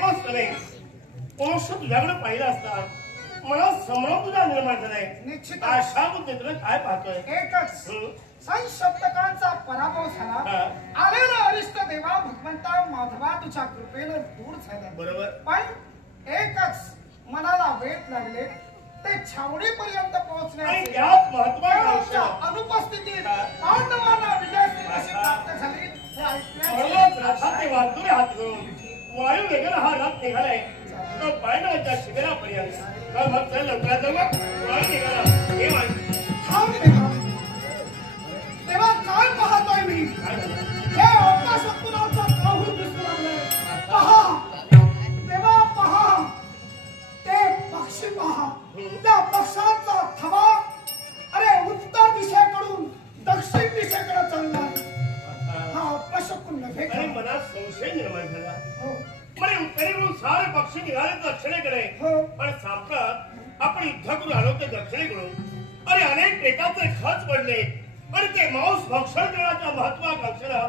एवढंच नाही वंश तुझ्याकडे पाहिलं असता मला संभ्रम तुझा निर्माण झालाय. निश्चित अशा बुद्धीतून काय पाहतोय? एकच संशब्दकांचा पराभव झाला. आलेला अरिष्ट देवा भगवंता माधवा तुझ्या कृपेनं दूर झाला. बरोबर. पण एकच मनाला वेध लागले ते छावणीपर्यंत पोहोचण्याचे. त्यात महत्त्वाच्या अनुपस्थितीत पांडवांना विजयाची कशी प्राप्त झाली हे ऐकण्याचे रथात ते वाहतुरे हात घेऊन वायू वेगाने हा रथ निघालाय तो पांडवाच्या शिबिरापर्यंत. मग चल लवकरात लवकर वायू निघाला. हे तेव्हा काय पाहतोय मी? हे अवकाशपुराचा प्रभू दिसू लागले. पहा तेव्हा पहा ते पक्षी पहा. त्या पक्षांचा थवा अरे उत्तर दिशेकडून दक्षिण दिशेकडे चालला. हा अपशकुन नव्हे का? मनात संशय निर्माण झाला. म्हणजे उत्तरेकडून सारे पक्षी निघाले दक्षिणेकडे. पण सापडत आपण युद्ध करून आलो ते दक्षिणेकडून. अरे अनेक टेकाचे खच पडले. पण ते मांस भक्षण करण्याच्या महत्वाकांक्षेला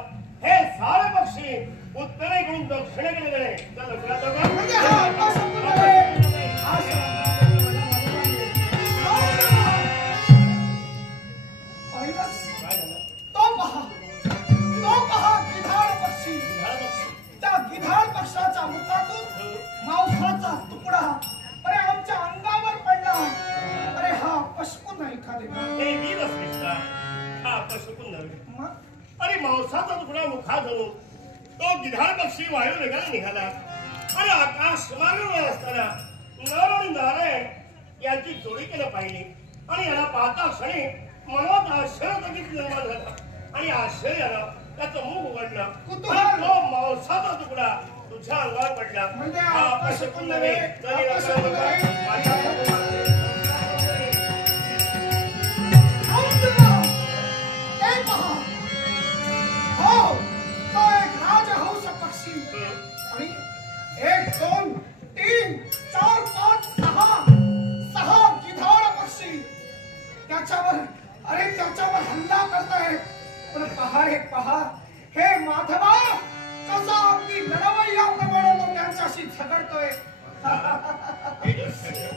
हे सारे पक्षी उत्तरेकडून दक्षिणेकडे गेले. तो पहा गिधाड पक्षी. त्या गिधाड पक्षाच्या मुखातून मांसाचा तुकडा अरे आमच्या अंगावर पडला. अरे हा पशकुन नाही खाली. अरे मांसाचा तुकडा मुखा धरून तो गिधाड पक्षी वायू वेगाने निघाला. अरे आकाश मार्गावर असताना नर आणि नारायण यांची जोडी केलं पाहिली. आणि याला पाहता क्षणी मनात आश्चर्यचकित निर्माण झाला. आणि आश्चर्यानं त्याचं मुख उघडलं. तो मांसाचा तुकडा तुझ्या अंगावर पडला. म्हणजे अपशकुन नव्हे. आणि 1 2 3 4 5 6 गिधाड पक्षी त्याच्यावर हल्ला करतायत. पण पहा रे पहा हे माधवा कसा अगदी लढवय्याप्रमाणे तो त्यांच्याशी झगडतोय.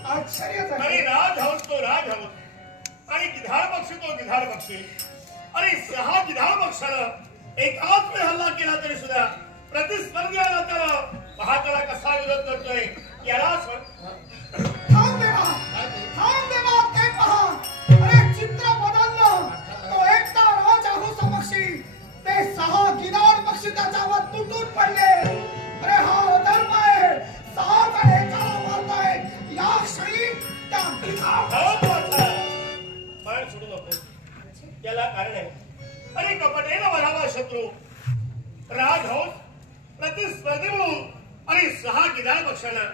आश्चर्य झालं. अरे राज हवस तो राज हवस आणि गिधाड पक्षी तो गिधाड पक्षी. अरे 6 गिधाड पक्षानं एकाच वेळी हल्ला केला तरी सुद्धा प्रतिस्पर्धी आला त्याला पहा त्याला कसा विरोध करतोय. याला थांब देवा ते पहा. अरे चित्र बदललं. तो एकटा राजहंस पक्षी ते 6 गिधाड पक्षी त्याच्यावर तुटून पडले. अरे हा अधर्म आहे. 6 जण एकाला मारताय. या क्षणी त्या पण सोडू नको. त्याला कारण आहे. अरे कपटेला वरावा शत्रू राजहंस प्रतिस्पर्धी म्हणून आणि 6 गिधाड पक्षांना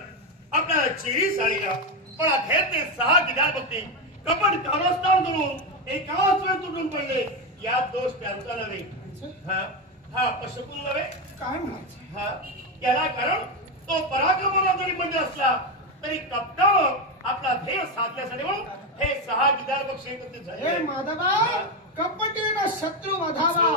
आपल्याला चिरी साळीला. पण अखेर ते 6 गिधाड पक्षी कपट कारस्थान करून एकाच वेळ तुटून पडले. यात दोष त्यांचा नव्हे. हा अपशकुन नव्हे. काय म्हणायचं? हा याला कारण तो पराक्रमाला जरी म्हणजे असला तरी कपटानं आपला ध्येय साधण्यासाठी म्हणून हे 6 गिधाड पक्षी एकत्रित झाले. हे माधवा कपटीनं शत्रू वधावा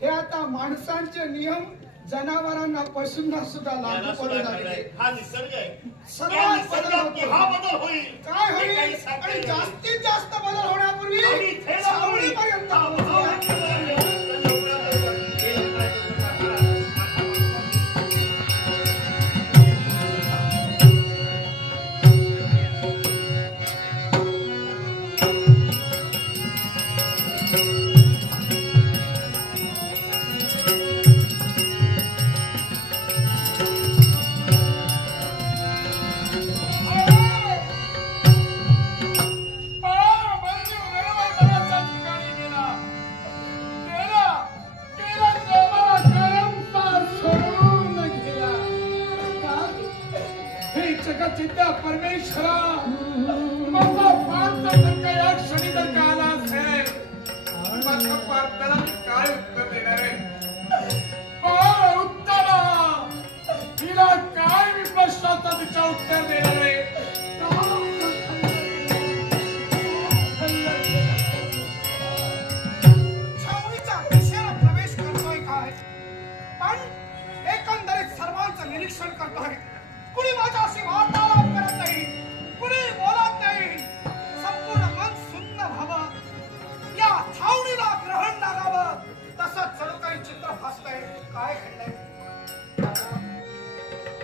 हे आता माणसांचे नियम जनावरांना पशूंना सुद्धा लागू पडू लागले. हा निसर्ग आहे. सर्वात बदल हा बदल होईल. काय होईल? आणि जास्तीत जास्त बदल होण्यापूर्वी छावणीपर्यंत परमेश्वरा माझा पार्थ जर का या क्षणी जर का आला असेल माझ्या पार्थाला मी काय उत्तर देणार आहे? उत्तरा तिला काय मी प्रश्नाचं तिच्या उत्तर देणार आहे? छावणीच्या दिशेला प्रवेश करतोय काय? पण एकंदरीत सर्वांचं निरीक्षण करतोय. वार्तालाप करत नाही, कुणी बोलत नाही, संपूर्ण मन सुन्न व्हावं, या छावणीला ग्रहण लागावं, तसं जणू काही चित्र भासतंय. काय घडलंय?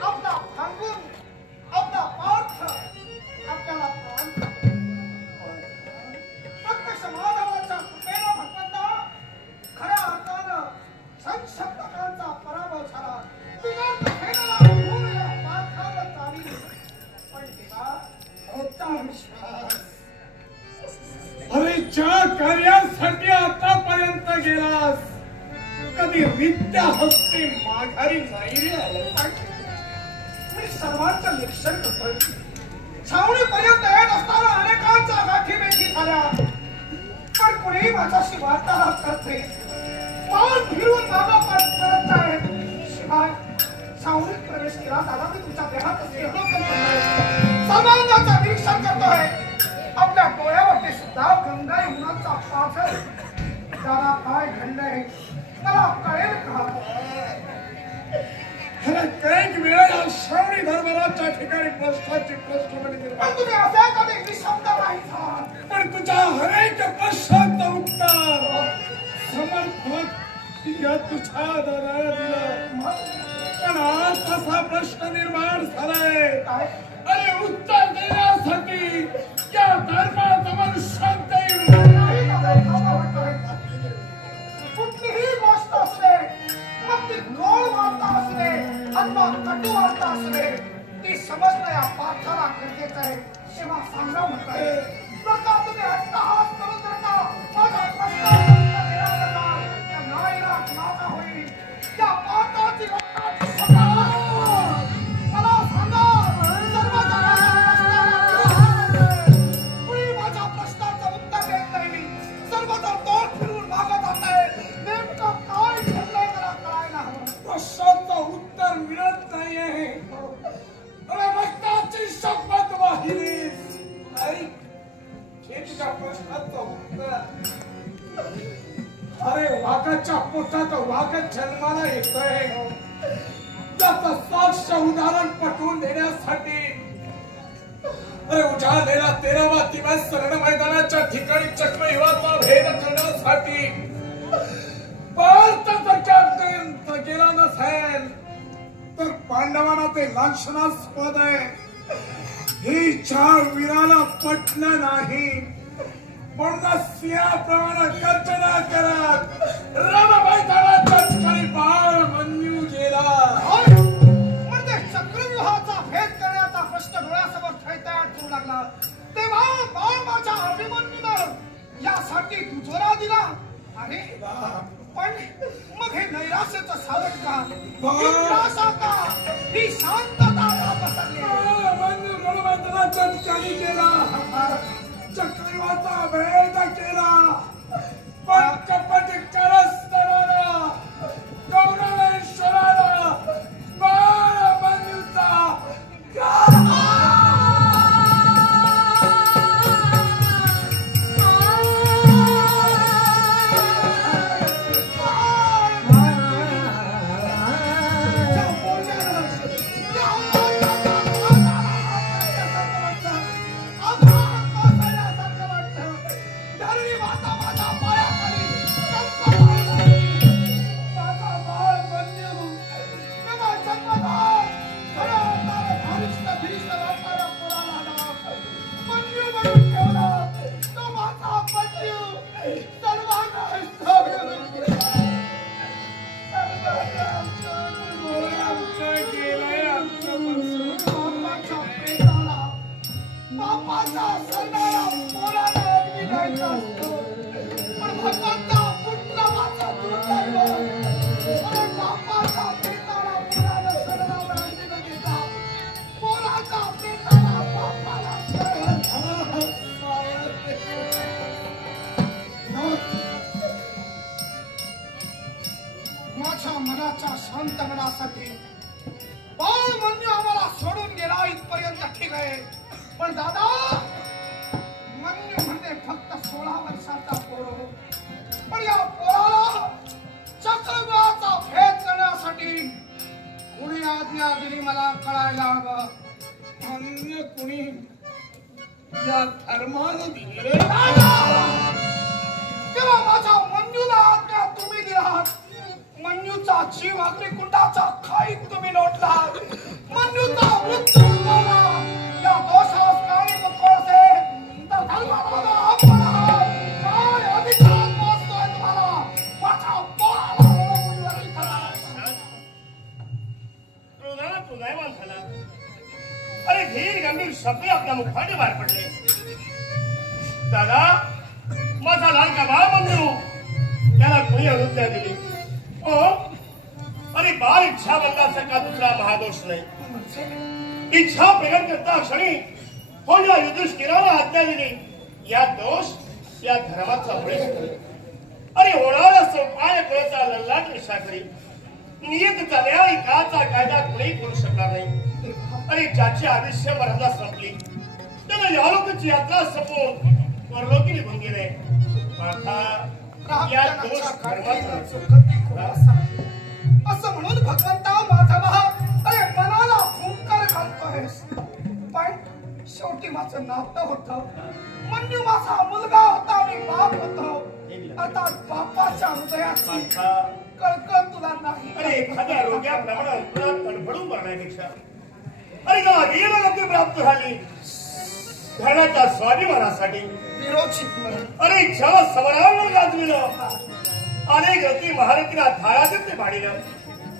आपला भांगून, आपला पार्थ आपल्याला प्रत्यक्ष माधवाच्या कृपेनं भगवंता खऱ्या अर्थानं संशप्तकांचा पराभव झाला. दिगंत सेनेला घेऊन या पार्थावर चाली. पण तेव्हा होता विश्वास. अरे ज्या कार्यासाठी आतापर्यंत गेलास कधी विद्या हस्ते माघारी नाही रे आला. मी सर्वांचं निरीक्षण करतोय. छावणीपर्यंत येत असताना अनेकांच्या गाठीभेटी झाल्या, पण कोणीही माझ्याशी वार्तालाप करत नाही. मान फिरून मागोपाठ करत आहेत. शिवाय छावणीत प्रवेश केला दादा, मी तुमच्या देहात सर्वांगाचं निरीक्षण करतोय. आपल्या डोळ्यावरती सुद्धा गंगा यमुनाचा पाझर. दादा काय घडलंय मला कळेल का? कैक वेळा या श्रावणी दरबाराच्या ठिकाणी प्रश्नाची प्रश्न पण तुम्ही असे कधी निशब्द नाही झाला. पण तुझ्या हरेक प्रश्नाचं उत्तर समर्पक या तुझ्या दादाला दिलं. पण आज तसा प्रश्न निर्माण झालाय. काय? अरे उत्तर देण्यासाठी या धर्मात मनुष्यांत कुठलीही गोष्ट असते, मग ती गोड वार्ता असते अथवा कटू वार्ता असते, ती समजणं या पार्थाला गरजेचं आहे. तेव्हा सांगा म्हणताय जर का तुम्ही अट्टहास करून जर का माझा प्रश्न नाईलाज माझा होईल. या पार्थाची मला सांगा, सर्व कुणी माझ्या प्रश्नाचं उत्तर देत नाही. सर्वजण तोंड फिरून मागत आहे. नेमकं काय घडलंय मला कळायला हवं. प्रश्नाचं उत्तर मिळत नाहीये. अरे भक्ताची शपथ वाहिलीस. हे तुझ्या प्रश्नाचं उत्तर. अरे वाघाच्या पोटात वाघ जन्माला येतोय याचं साक्ष उदाहरण पटवून देण्यासाठी. अरे उजाडलेला 13वा दिवस रण मैदानाच्या ठिकाणी चक्रव्यूहाचा भेद करण्यासाठी पार्थ जर गेला नसेल तर पांडवांना ते लांछनास्पद आहे. ही चार वीराला पटलं नाही म्हणून सिंहाप्रमाणे गर्जना करत रण मैदानाच्या ठिकाणी बाळमन्यू गेला. म्हणजे चक्रव्यूहाचा भेद करण्याचा प्रश्न डोळ्यासमोर ठळठळाट करू लागला. तेव्हा बाळ माझ्या अभिमन्यूनं यासाठी दुजोरा दिला. अरे पण मग हे नैराश्याचं सावट का? ही निराशा का? ही शांतता का पसरली? बाळमन्यू रण मैदानाच्या ठिकाणी गेला, चक्रव्यूहाचा भेद केला. पण कपट करस्ताना कौरवेश्वराला बाळमन्यूचा मनाच्या शांत मनासाठी बाळमन्यू आम्हाला सोडून गेला इथपर्यंत ठीक आहे. पण दादा मन्यू म्हणजे फक्त 16 वर्षाचा पोर. पण या पोराला चक्रव्यूहाचा भेद करण्यासाठी कुणी आज्ञा दिली मला कळायला हवं. अन्य कुणी या धर्मानं दिले तेव्हा माझ्या मंजूला आज्ञा तुम्ही दिलात. मंजूचा जीव अग्निकुंडाचा खाईत तुम्ही लोटलात. मंजूचा मृत्यू उद्भवला. या दोषास कारणीभूत कोण असेल? तर धर्माला आपण आहात. काय अधिकार पोचतोय तुम्हाला? माझ्या पोराला रडवून करा. क्रोधाला क्रोधायमान झाला. अरे धीर गंभीर शब्द आपल्या मुखाने बाहेर पडले. दादा, माझा लाडका बाळ मंजू त्याला कोणी अनुज्ञा दिली? अरे बाळ इच्छा बनण्यासारखा दुसरा महादोष नाही. इच्छा प्रगट करता क्षणी हो या युधिष्ठिराला आज्ञा दिली. या दोष या धर्माचा बळी. अरे होणारा सोपाय कुळाचा लल्लाट विषाकरी. नियतीचा न्याय काळाचा कायदा कुणीही करू शकणार नाही. अरे ज्याची आयुष्य मर्यादा संपली त्याला यालोकाची यात्रा संपवून परलोकी निघून गेले. आता या दोष धर्माचा असं म्हणून भगवंता माझा भाव अरे मनाला हुंकार घालतोयस. पण शेवटी माझं नातं होतं. मंजू माझा मुलगा होता. मी बाप होतो. आता बापाच्या हृदयाची कळकळ तुला नाही. अरे एखाद्या रोग्याप्रमाणे अंतरात तडफडून मरण्यापेक्षा अरे जेव्हा गेला गती प्राप्त झाली धर्माच्या स्वाभिमानासाठी विरोचित मरण. अरे जेव्हा समरावर गाजविलं अनेक रती महारथीला धारातील ते भाडीलं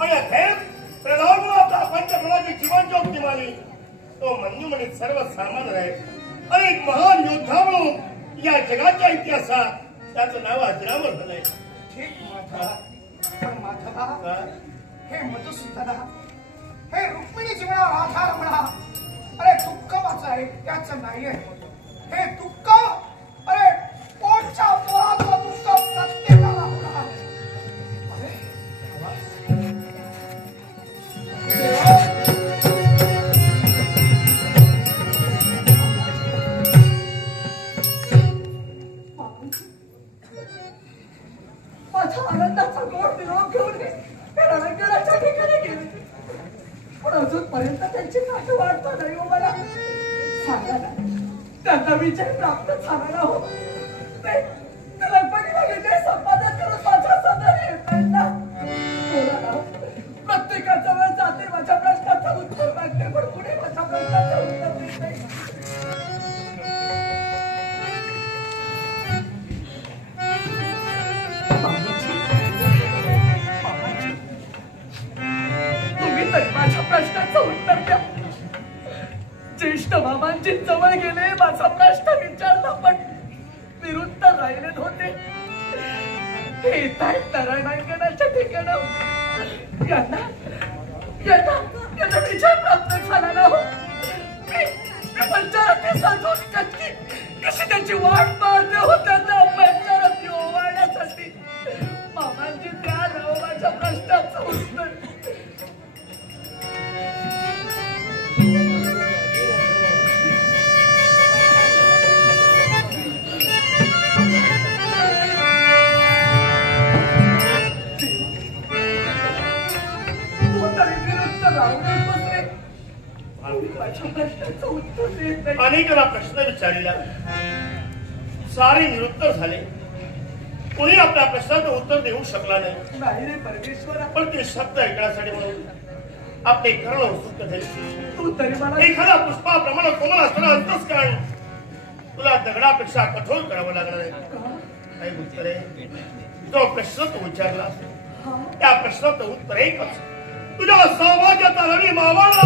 आणि अखेर प्रधान आपला पंचप्रणाची जीवनज्योती मानली. तो मंजू म्हणजे सर्वसामान्य आहे. अरे एक महान योद्धा म्हणून या जगाच्या इतिहासात त्याचं नाव अजरामर झालंय. ठीक माधवा. पण माधवा हे मधुसूदना हे रुक्मिणी जीवनावर आधार म्हणा. अरे दुःख माझं आहे त्याचं नाहीये. हे दुःख अरे पोटच्या पोराचं दुःख प्रत्येकाला होणार. अरे माझ्या आनंदाचा गोड निरोप घेऊन हे रणांगणाच्या ठिकाणी गेले. पण अजूनपर्यंत त्यांची नाटं वाटत नाही हो मला. सांगा ना त्यांना विजय प्राप्त झाला ना हो. ते लग्नाला विजय संपादन करून माझ्या सदर येत आहेत ना. बोला ना प्रत्येकाजवळ जाते माझ्या प्रश्नाचं उत्तर मागते पण कुणी माझ्या प्रश्नाचं उत्तर देत नाही. माझ्या प्रश्नाचं उत्तर द्या. ज्येष्ठ मामांची जवळ गेले माझा प्रश्न विचारला पण विरुद्ध राहिले होते. हे येत आहेत रणांगणाच्या ठिकाणं. यांना विजय प्राप्त झाला ना हो. मी पंचारती साजून कशी त्याची वाट पाहते हो. त्यांना पंचारती ओवाळण्यासाठी मामांची द्या ना माझ्या प्रश्नाचं उत्तर. अनेकांना प्रश्न विचारलेला सारे निरुत्तर झाले. कोणी आपल्या प्रश्नाचं उत्तर देऊ शकला नाही. पण ते शब्द ऐकण्यासाठी म्हणून आपले कर्ण उत्सुक झाले. एखादा पुष्पाप्रमाणे कोमल असताना अंतस्करण तुला दगडापेक्षा कठोर करावं लागणार आहे. काही उत्तर आहे. जो प्रश्न तू विचारला त्या प्रश्नाचं उत्तर एकच. तुझ्या सहभाग्याचा रवी मावळला.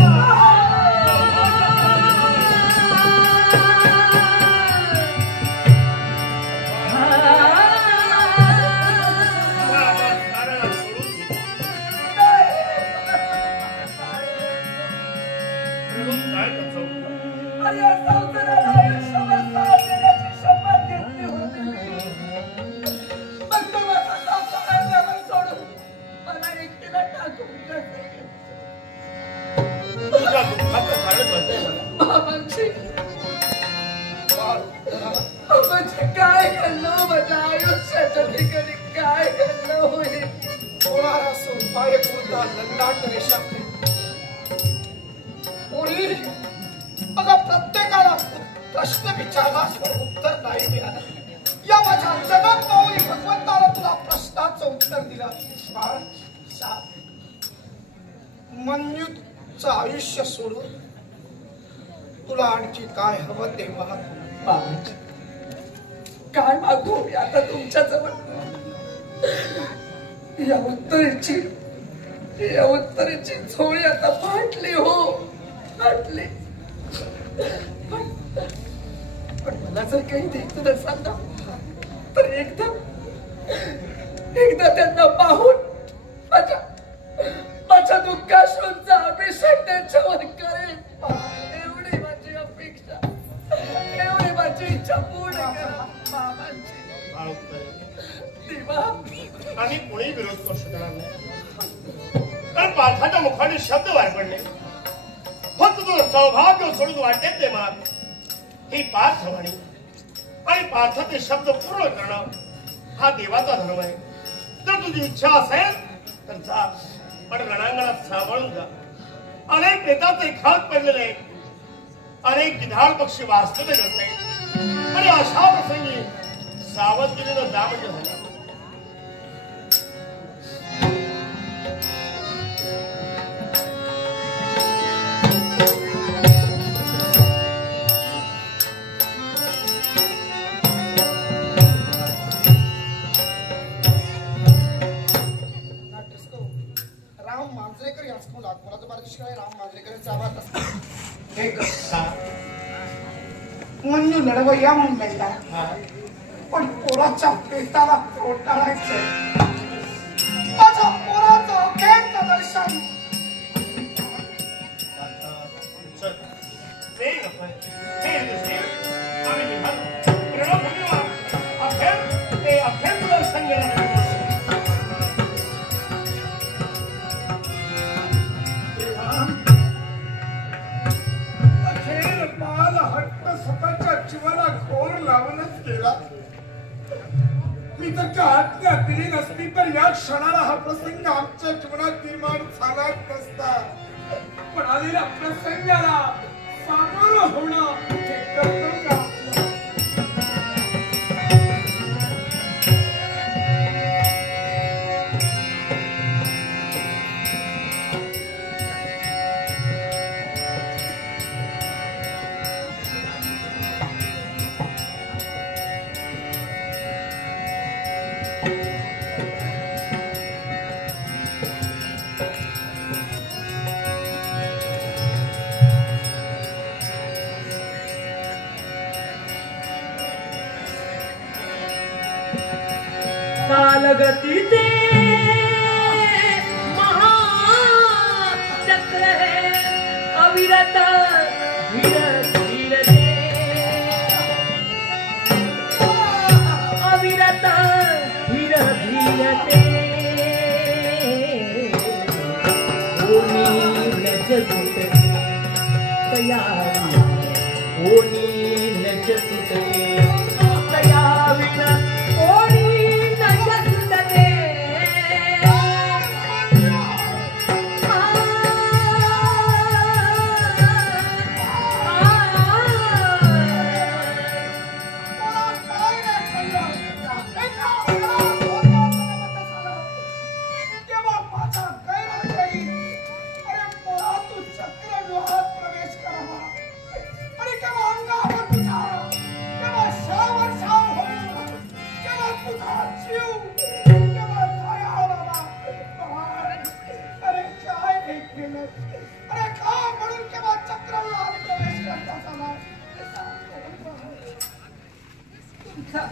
काय घडलं माझ्या आयुष्याच्या ठिकाणी काय घडलं होईल. होणारा सोपाय कोणता लल्लाट रेषा पोरी प्रश्न विचारलास पण उत्तर नाही मिळालं. या माझ्या जगात माऊली भगवंताला तुला प्रश्नाचं उत्तर दिलं. बाळ मंजूचं आयुष्य सोडून तुला आणखी काय हवं ते माग. बाबाजी, काय मागू मी आता तुमच्या जवळ? या उत्तरेची झोळी आता फाटली हो, फाटली. पण मला जर काही द्यायचं नसाल ना, तर एकदा त्यांना पाहून माझ्या दुःखाश्रूंचा अभिषेक त्यांच्यावर करेन. एवढी माझी अपेक्षा, एवढी माझी इच्छा पूर्ण करा बाबांची. देवा, आणि कोणी विरोध करू शकणार नाही. कारण पार्थाच्या मुखाने शब्द बाहेर पडले. फक्त तुझं सौभाग्य सोडून वाटेत ते माग ही पार्थवाणी आणि पार्थाचे शब्द पूर्ण करणं हा देवाचा धर्म आहे. जर तुझी इच्छा असेल तर जा, पण रणांगणात सांभाळून जा. अनेक नेताचे खात पडलेले, अनेक गिधाड पक्षी वास्तव्य करते आणि अशा प्रसंगी सावधगिरीनं जा म्हणजे झालं. मंजू लढवय्या मुंबईला, पण पोराच्या पेटाला तोटाळायचंय. माझ्या पोराचं अखेरचं दर्शन. मी तर त्या आज्ञा दिली नसती तर या क्षणाला हा प्रसंग आमच्या जीवनात निर्माण झालाच नसता. पण आलेल्या प्रसंगाला सामोरं होणं हे कर्तव्य आपलं. कालगतीचे महाचक्र है अविरत विरते, अविरत विरते. ओनी नच सुटते तया, ओनी नच सुटते तया विना, ओनी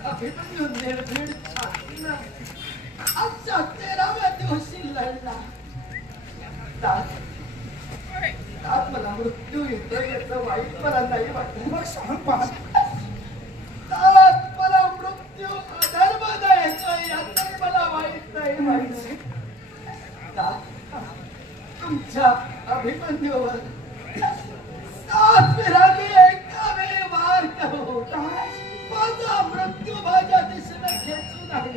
अभिमन्यू निर्भीड छातीनं आजच्या 13व्या दिवशी लढला. त्यात मला मृत्यू येतो याचं वाईट मला नाही वाटलं. मग सांग पाहत, त्यात मला मृत्यू अधर्म द्यायचा याचं मला वाईट नाही वाटलं. तुमच्या अभिमन्यूवर 7 फिरांनी एका वेळी वार होता. माझा मृत्यू माझ्या दिशेने खेचून आहे.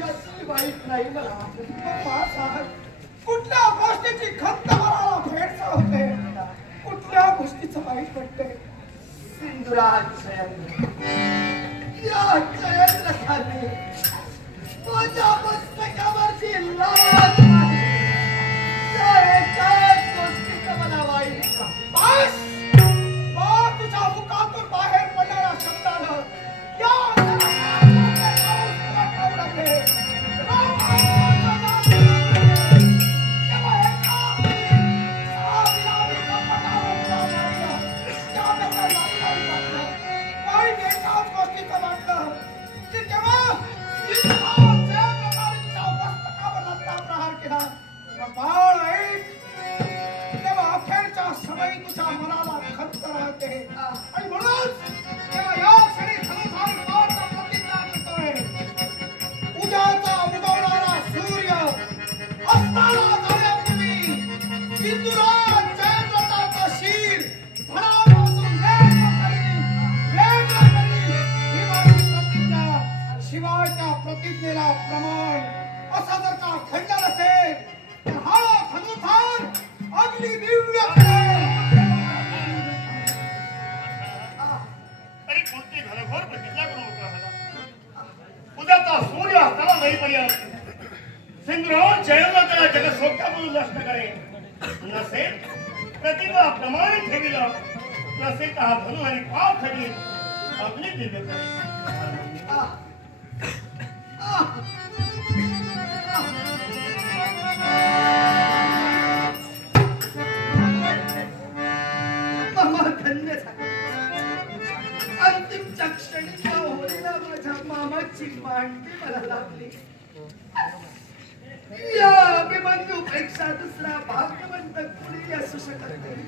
याची वाईट नाही मला वाटत. कुठल्या गोष्टीची खंत मला भेडसा होते, कुठल्या गोष्टीचं वाईट वाटते. सिंधुराज या जयद्रथाने माझ्या मस्तकावरची लाज मला वाईट बस तुझ्या मुखातून बाहेर पडणाऱ्या शब्दानं सिंधुराज जयद्रथाला जगसोख्यापासून नष्ट करे नसेल प्रतिभा प्रमाणे ठेविला नसेल हा धनु आणि पाव खडी अग्नी दिव्य करे धन्य अंतिमच्या क्षणी होळीला माझ्या मामाची मांडी मला लागली या अभिमन्यूपेक्षा दुसरा भाग्यवंत कुणी असू शकत नाही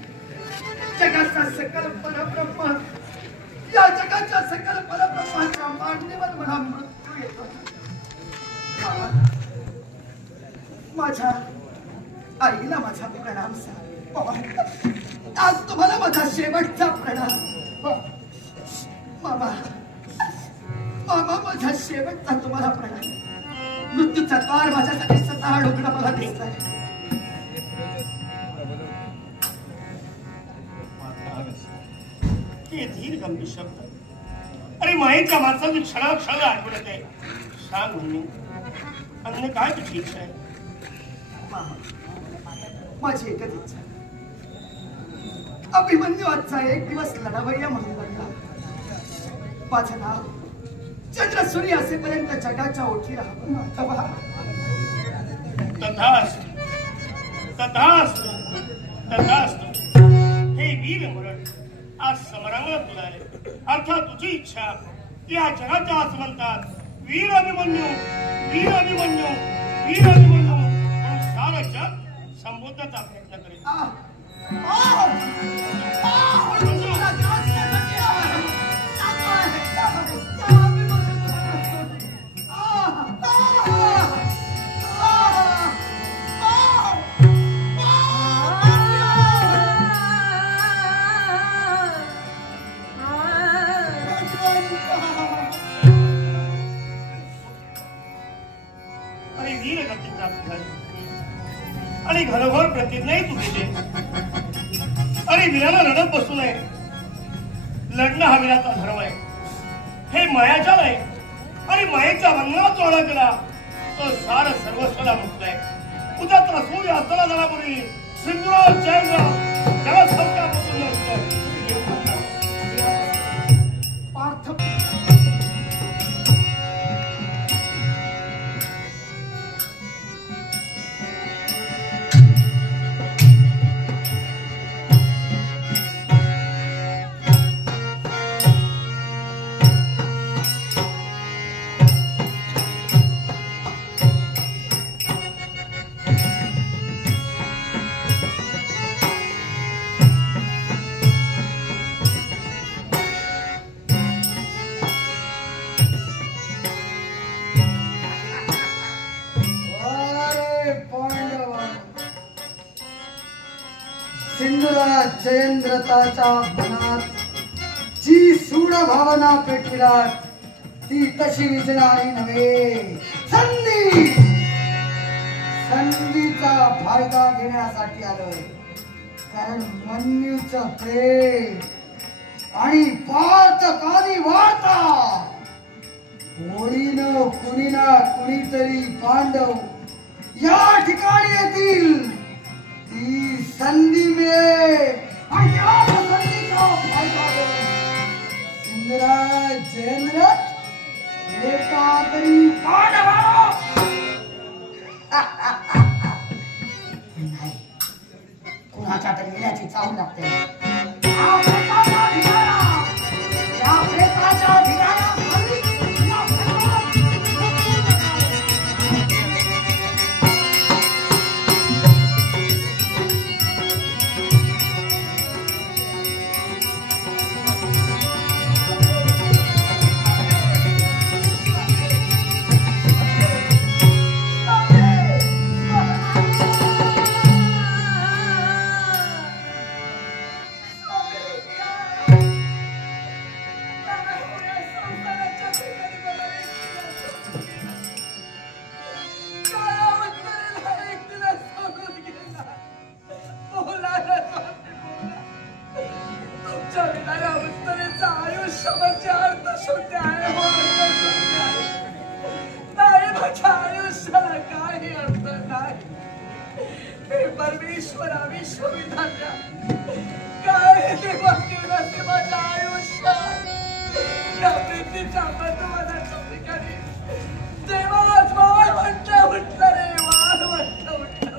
जगाचा सकल परब्रह्म या जगाच्या सकल परब्रह्माच्या मांडीवर मला मृत्यू येतो माझ्या आईला माझा प्रणाम सांग आज तुम्हाला माझा शेवटचा प्रणाम मामा मामा माझा शेवटचा तुम्हाला प्रणाम मृत्यूचा द्वार माझ्यासाठी स्वतः डोकं मला दिसतंय ते धीर गंभीर शब्द अरे माईच्या माणसाची क्षणाक्षण आठवत आहे सांग म्हणून अन्य काय तुझी इच्छा आहे माझी एकच इच्छा अभिमन्यू आजचा एक दिवस लढावय्या म्हणून बनला माझं नाव चंद्र सूर्य असेपर्यंत जगाच्या ओठी राहावं तथास्तु तथास्तु तथास्तु हे वीर मरण आज समरांगणात तुलाले अर्थात तुझी इच्छा या जगाच्या असं म्हणतात वीर अभिमन्यू वीर अभिमन्यू वीर अभिमन्यू म्हणून सारं जग संबोधण्याचा प्रयत्न करेल आणि घनघोर प्रतिज्ञाही तू केली आणि वीराला लढत बसू नये लढणं हा वीराचा धर्म आहे हे मायाजाल आहे आणि मायेच्या बंधनात जोडा केला तो सार सर्वस्वाला मुक्त आहे उद्या त्रसूर्य असताना जाण्यापूर्वी सिंधुराज जयद्रथ जगसोख्यापासून नष्ट पार्थ सिंधुराज जयद्रथाच्या मनात जी सूड भावना पेटविला ती तशी विजणारी नव्हे संधीचा फायदा घेण्यासाठी आलोय कारण मन्यूचं प्रेम आणि पाच कानी वार्ता कोणीनं कुणीना कुणीतरी पांडव या ठिकाणी येतील ती संधी मिळेल आणि या संधीचा फायदा इंद्राज जयेंद्र एका तरी पांडवाला नाही कुणाच्या तरी येण्याची चाहूल लागते परमेश्वरा विश्वविधात्या काय देवा केलं ते माझ्या आयुष्यात या प्रीतीच्या बंधुवादाच्या ठिकाणी देवाच वाळवंट उठलं रे वाळवंट उठलं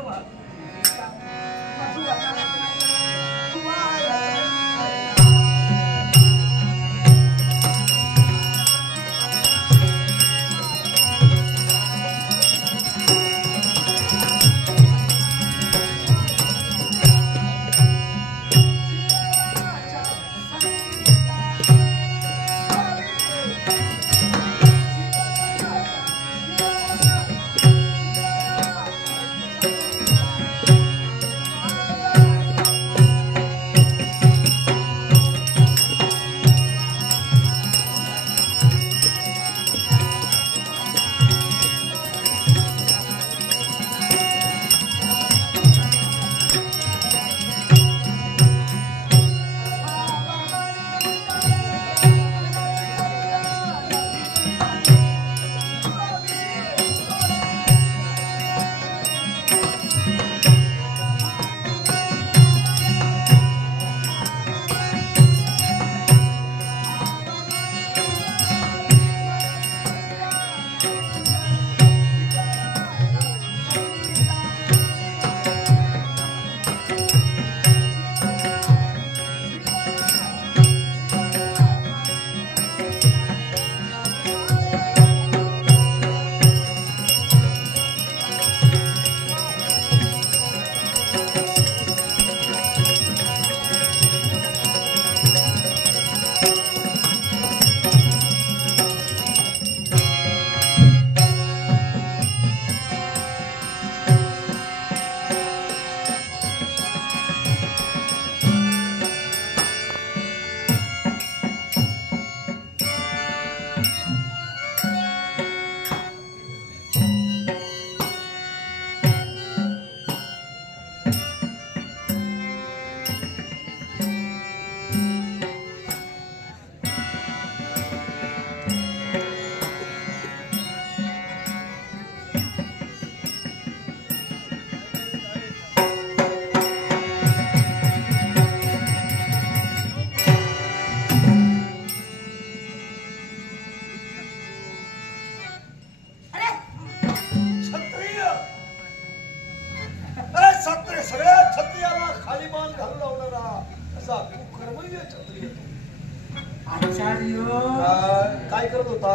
काय करत होता?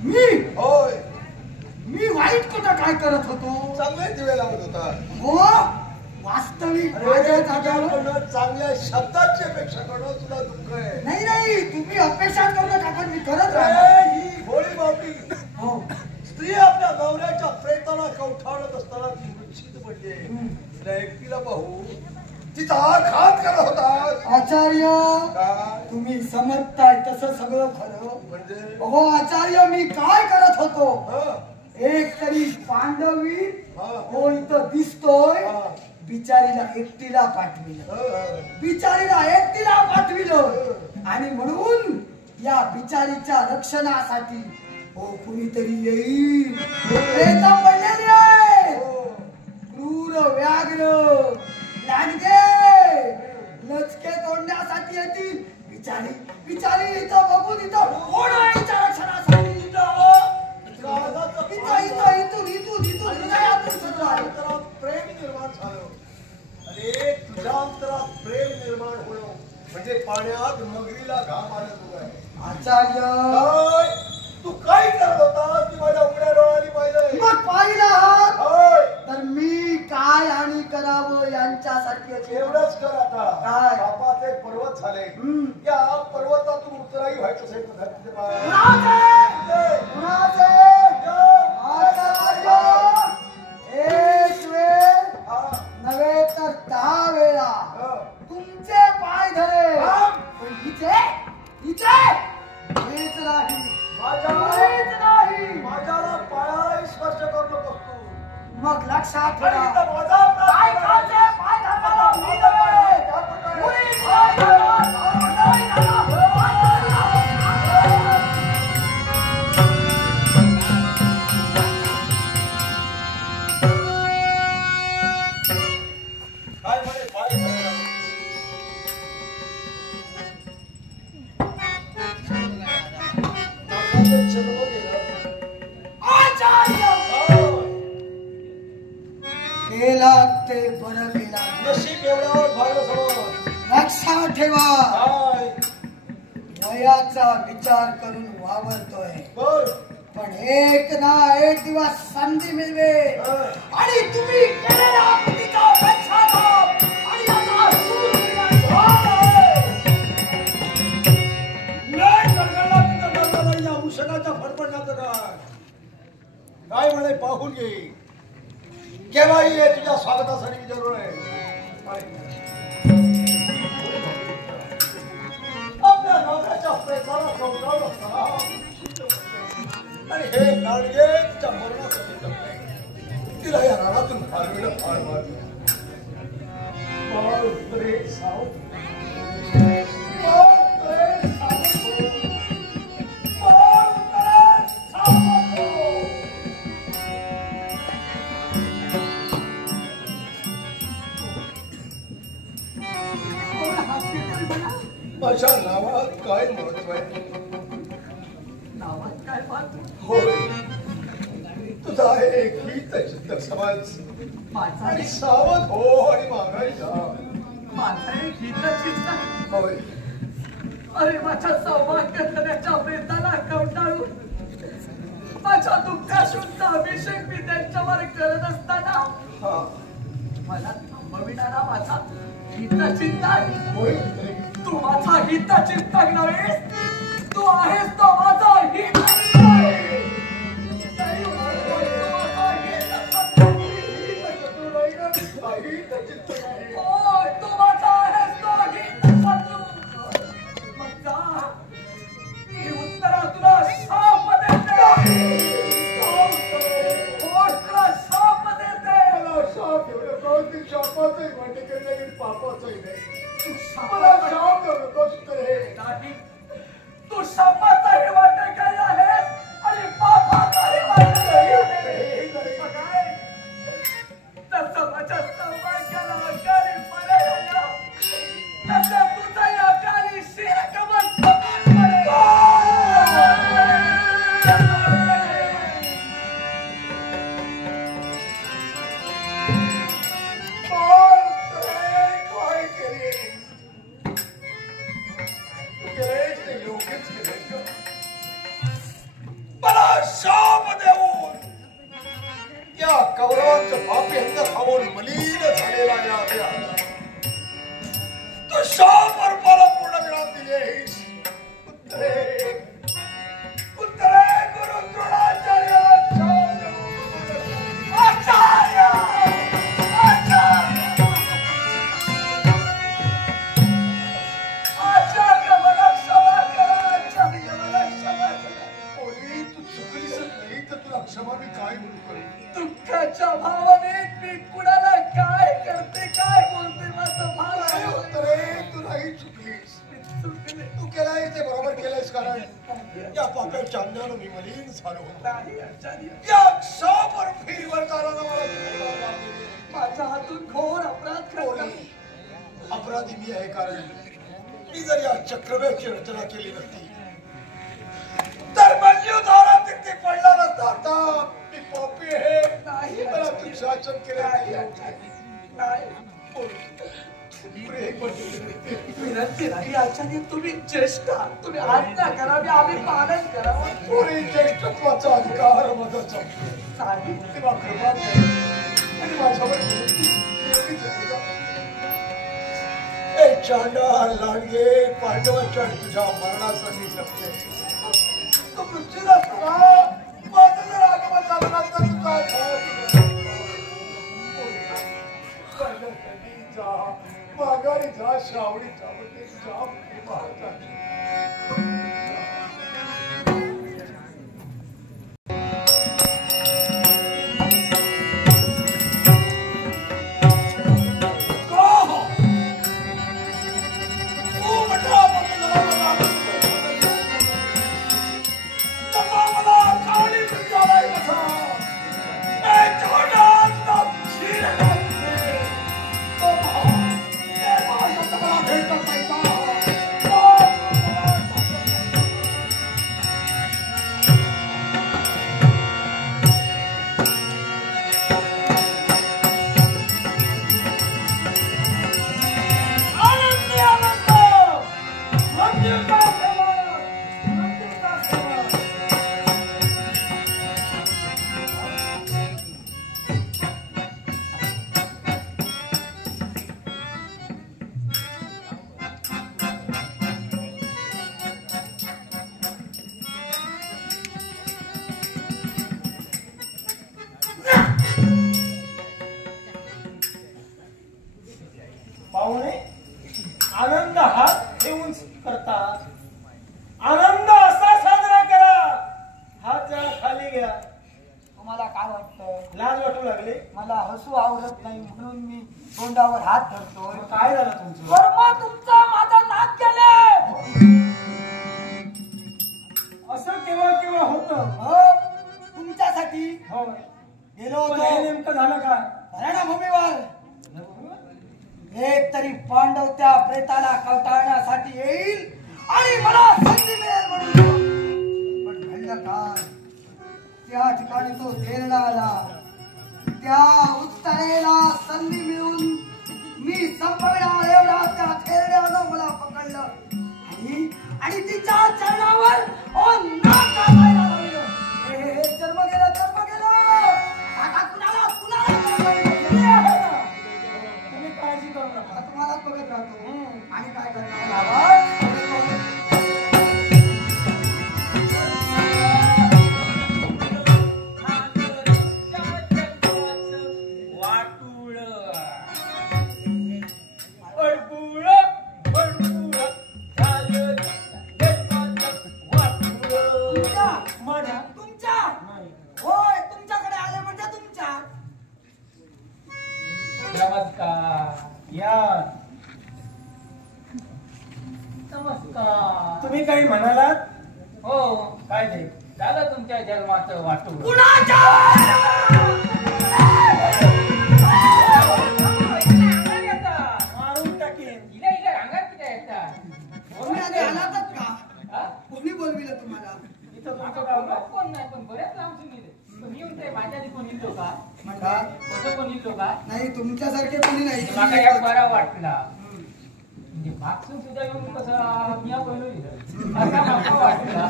मी होय, मी वाईट कुठं काय करत होतो? चांगले दिवे लावत होता. हो, वास्तविक माझ्या जाग्यावर चांगल्या शब्दाची अपेक्षा करणं तुला दुःख आहे. नाही नाही, तुम्ही अपेक्षा करू नका, पण मी करत अरे, राहणार. ही भोळी बावटी हो, स्त्री आपल्या नवऱ्याच्या प्रेताला कवठाळत असताना ती वंचित पडली. तिला एकटीला पाहू तिचा घात करत होता. आचार्य, काय तुम्ही समजताय तसं सगळं खरं. म्हणजे? हो आचार्य, मी काय करत होतो? हं, एक तरी पांडवी हं, हो इथं दिसतोय, हं, बिचारीला एकटीला पाठविलं. हं, हं. बिचारीला एकटीला पाठविलं. आणि म्हणून या बिचारीच्या रक्षणासाठी हो कुणीतरी येईल. प्रेत पडलेली आहे. क्रूर व्याघ्र लांडगे लचके तोडण्यासाठी येतील. बिचारी बिचारी इथं बघून इथं होणारीच्या रक्षणासाठी इथून हृदयातून सुरू आहे. प्रेम निर्माण झालं. अरे तुझ्या अंतरात प्रेम निर्माण होणं म्हणजे पाण्यात मगरीला घाम आलं तुला. आचार्य तू काय करत होता ती माझ्या उघड्या डोळ्यांनी पाहिलं. मग पाहिलं आहात होय. तर मी काय आणि करावं यांच्यासाठी एवढंच कर आता. काय? बापाचे पर्वत झाले. या पर्वतातून उतराई व्हायचं असेल तर धरतीचे पाय. एक वेळ नव्हे तर 10 वेळा तुमचे पाय धरे. पण इथे हेच नाही. माझ्याला पायालाही स्पर्श करू नकोस तू. मग लक्षात आणि ठेवा. इथं माझा पाय खालचे, पाय धरणारा मी नव्हे. कुणी पाय धरणार, नाही धरणार. पाय धरणार. काय म्हणे पाय धरणार. नाकाचं चर्म गेलं. आचार्य केला ते बरं केला. नशीब एवढ्यावर भागलं समज. लक्षात ठेवा. काय वयाचा विचार करून वावरतोय. बर पण एक ना एक दिवस संधी मिळवे आणि तुम्ही केलेल्या कृतीचा पश्चाताप आणि याचा सूर्य या उषणाच्या फडफडण्याचं काय म्हणे पाहून घे. केव्हाही ये तुझ्या स्वागतासाठी जरूर आहे. आपल्या नवऱ्याच्या प्रेमाला कौतुक असता आणि हे लाडगे तिच्या मरणासाठी जगले. तिला या रानातून फारविलं फार मारलं. बाळुतरे सावध. बाळुतरे सावध हो. बाळुतरे सावध हो. माझ्या नावात काय महत्व आहे. नावात काय पाहतो होय तुझा एक हित चित्त समाज माझा आणि सावध हो आणि माघारी जा. माझा एक हिताचीच नाही. होय अरे माझ्या सौभाग्य धनाच्या प्रेताला कवटाळून माझ्या दुःखाशुद्ध अभिषेक मी त्यांच्यावर करत असताना हा मला थांबविणारा माझा हितचिंतक. होय तू माझा हितचिंतक नव्हेस. तू आहेस तो माझा हित. तू शापाचाही वाटेकरी आहेस आणि पापाचाही वाटेकरी आहेस. तसं माझ्या सौभाग्याला अकाली पर्याय आला, तसं तुझंही अकाली शिरकमल फुटून पडेल. मला शाप देऊन या कौरवांचं पापी अंग खाऊन मलिन झालेला या देहाला तू शाप मला पूर्ण विराम दिली आहेस. उत्तरे गुरु द्रोणाचार्याला शाप देऊन. आचार्य आचार्य मला क्षमा करा. आचार्य मला क्षमा करा. पोरी तू चुकलीस नाही तर तुला क्षमा मी काय म्हणू करेन. दुःखाच्या भावनेत मी कुणाला काय करते काय बोलते माझं भाव आहे. उत्तरे तू नाही चुकलीस. चुकले. तू भांडण मी मलिन झालो नाही आचार्य, या क्षापर फेरीवर चालवणं मला धोका वाटले. माझ्या हातून घोर अपराध घडला. अपराधी मी आहे, कारण मी जर या चक्रव्यूहाची रचना केली नसती तर मल्युद्धारा तिथे पडला नसता. आता मी पापी आहे, नाही मला तू शासन केले नाही नाही. आचार्य, नाही. प्रेम केले. विनंती नाही आचार्य, तुम्ही ज्येष्ठ आहात. तुम्ही आज्ञा करावी, आम्ही पालन करावं. पुरी ज्येष्ठत्वाचा अधिकार माझा संपतो. नाही तेव्हा कृपा कर आणि माझ्यावर विनंती करा. ए चांडाळ लांडगे, पांडवांच्या आणि तुझ्या मरणासाठी लपले. तो पृथ्वीला सरा माझं जर आगमन झालं ना तर तू काय जा, माघारी जा, शावडी जावटे जा, महाराज. पाहुणे आनंद हात ठेवून करतात. आनंद असा साजरा करा. हात जरा खाली घ्या. तुम्हाला काय वाटतं? लाज वाटू लागले. मला हसू आवडत नाही म्हणून मी तोंडावर हात धरतोय. काय झालं तुमचं? कर्म तुमचा माझा नाक केले. असं केव्हा केव्हा होतं. तुमच्यासाठी हो, गेलो पण हे होतो नेमकं झालं काय? रणभूमीवर. एक तरी पांडव त्या प्रेताला कवटाळण्यासाठी येईल आणि मला संधी मिळेल म्हणून. पण घडलं काय? त्या ठिकाणी तो थेरडा आला. त्या उत्तरेला संधी मिळून मी संपविणार एवढा त्या थेरड्यानं मला पकडलं आणि तिच्या चरणावर नाकायला लावलं. हे जन्म गेलं, जन्म गेलं. आता कुणाला तुम्ही काळजी करू नका. तुम्हालाच बघत राहतो आणि काय करणार. तुमच्या होय, तुमच्याकडे आले म्हणजे तुमच्या. नमस्कार. या. नमस्कार. तुम्ही काही म्हणालात? हो, काय ते? झालं तुमच्या जन्माचं वाटून. मारून टाकेन. इले इले रांगात किती येतात? तुम्ही आधी आलातच का? हा? कोणी बोलविलं तुम्हाला? इथं तुमचं आता गाव काय? लोक कोण नाही, पण बरेच लांबून गेले. पण येऊन ते माझ्या कोण इल्लो का? म्हणता? कसं कोण इल्लो का? नाही, तुमच्यासारखे कोणी नाही. मला एक बरा वाटला. म्हणजे मागसून सुद्धा येऊन कसं मिया पहिलो इथं. असा माका वाटला.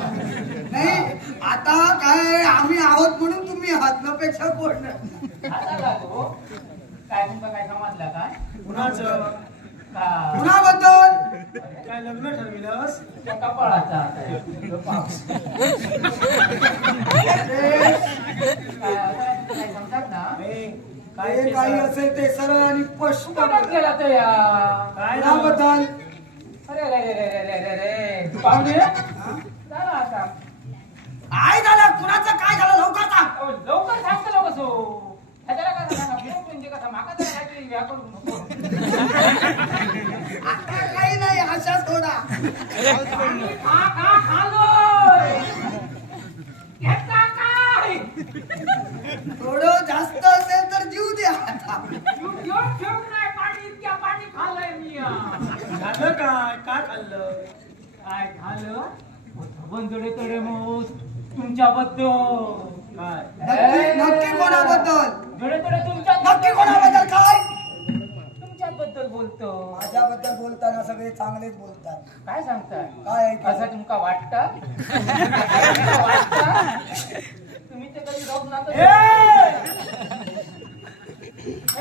नाही, आता काय आम्ही आहोत म्हणून तुम्ही आहात ना, पेक्षा कोण नाही. आता लागो. काय तुमका काय समजला काय? कुणाचं? का कुणाबद्दल? काय लग्न ठरविलंस? त्या कपाळाचा आता. काय समजत ना? काय जे ते काही सर? असेल ते सरळ आणि स्पष्ट कुठं गेला तो या? काय झालं? कुणाबद्दल? अरे रे रे रे रे रे रे पाहुणे झाला आता. काय झालं? कुणाचं काय झालं? लवकर सांग. अहो, लवकर सांगतो कसो ह्याच्याला काय सांगा म्हणजे कसा माका जरा काहीतरी व्या करू नको. आता काही नाही, अशाच थोडा. खा खा खालोय. तुमच्याबद्दल काय नक्की कोणाबद्दल थोडे थोडे तुमच्या नक्की कोणाबद्दल काय तुमच्याबद्दल बोलतो माझ्याबद्दल बोलताना सगळे चांगलेच बोलतात काय सांगताय काय ऐकलं? असं तुमका वाटतं तुम्ही ते कधी जाऊन ना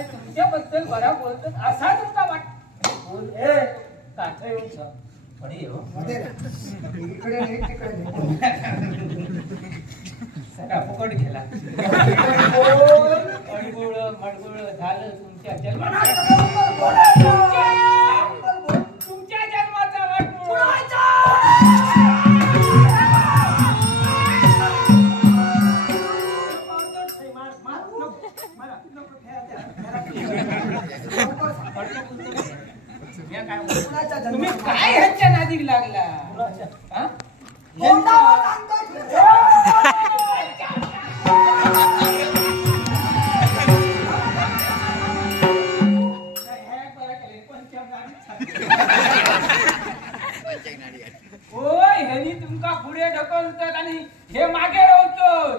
तुमच्याबद्दल बरा बोलतात असा तुमका वाट बोल काठ येऊन सांग पण येऊ मध्ये ना. इकडे नाही तिकडे नाही. सगळा फुकट गेला अडगुळ मडगुळ झालं तुमच्या जन्माचा तुमच्या जन्माचा वाटगुळ तुम्ही काय ह्यांच्या नादी लागला हा? कोणावर सांगतोय? होय ह्यांनी तुमका पुढे ढकलतात आणि हे मागे राहतो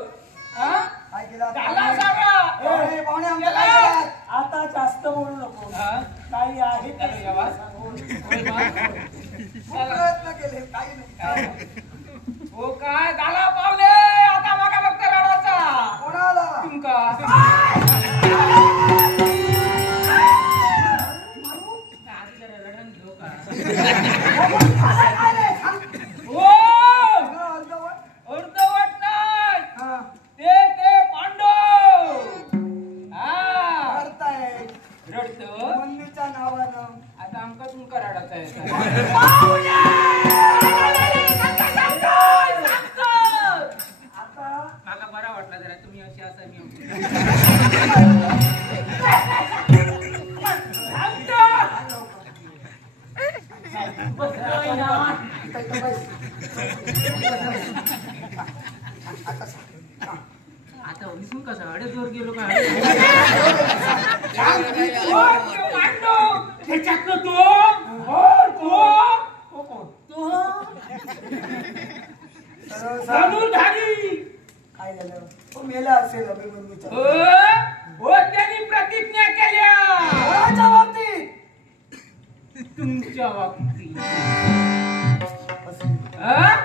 काय केलं? झाला सगळा पाहुणे, पाहुणे आमचं काय केलं? आता जास्त बोलू नको हा? काही आहे चालू ते जेव्हा? होय मा? खूप प्रयत्न केले काही नाही हो काय झाला पावले आता मागा फक्त रडायचा कोणाला तुमका आधी जरा रडण घेऊ का काय रे? सांग. हो अर्धवट. अर्धवट नाही हा. ते पांडव हा रडताय. रडतो मम्मीच्या नावानं आता आमका तुमका रडायचा आहे आता माका बरा वाटला जरा तुम्ही अशी असा मी बसलोय ना. आता विसरून कसा अडे जोर गेलो का त्याच्यातलं धनुर्धारी काय झालं तो मेला असेल अभिमन्यूच्या त्यांनी प्रतिज्ञा केल्या कोणाच्या बाबतीत तुमच्या बाबतीत कसली हा?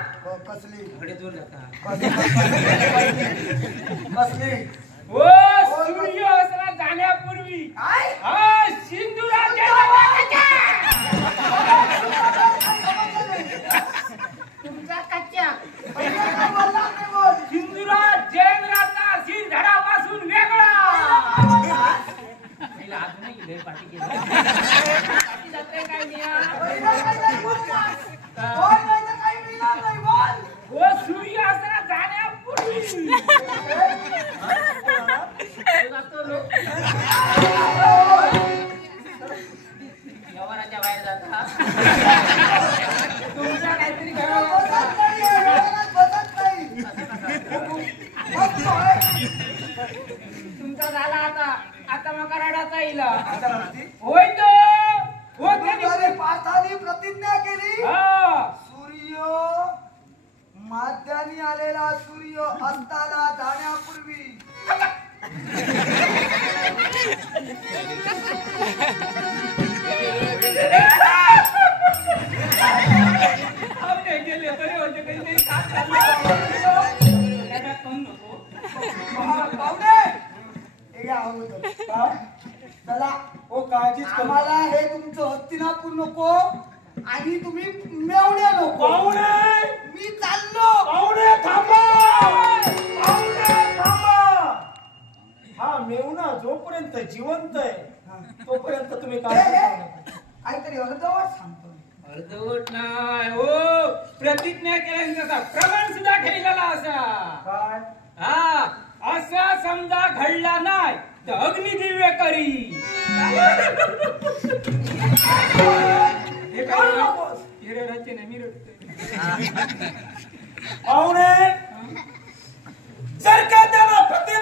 कसली अडे जोर जाता कसली हो सूर्य असला जाण्यापूर्वी काय हा सिंधुराच्या तुमचा कच्चा पहिला काय बोलला नाही बोल सिंधुराज जैनराजचा सिर धडापासून वेगळा पहिला अजूनही लय पाठी केली पाठी जाते काय निया पहिला काय नाही बोललास? बोल नाही तर काही मिळणार नाही बोल हो सूर्य असला जाण्यापूर्वी जातो लोक व्यवहाराच्या बाहेर जाता तुमचा काहीतरी घरावर बसत नाहीये, डोळ्यात बसत नाही. बसतोय. तुमचा झाला आता मग रडाचा येईल आता म्हणती, होय तो हो गुरुद्वारे पाठाने प्रतिज्ञा केली हा सूर्य माध्यानी आलेला सूर्य अस्ताला जाण्यापूर्वी आपले गेले तरी होते काहीतरी काम चाललं त्याच्यात पण नको पाहुणे हे घ्या अगोदर. चला हो काळजीच करू आम्हाला हे तुमचं हस्तिनापूर नको आणि तुम्ही मेवण्या नको पाहुणे मी चाललो पाहुणे थांबा पाहुणे थांबा हा मेवना जोपर्यंत जिवंत आहे तोपर्यंत तुम्ही हे, काळजी हे, करू नका. काहीतरी अर्धवट सांगतो अर्धवट नाही हो प्रतिज्ञा केल्यानंतर प्रमाण सुद्धा ठेवलेला असा काय हा असा समजा घडला नाही तर अग्निदिव्य करी हे काय नकोस. हे रडायचे नाही मी रडतोय पाहुणे जर का त्याला प्रतिज्ञा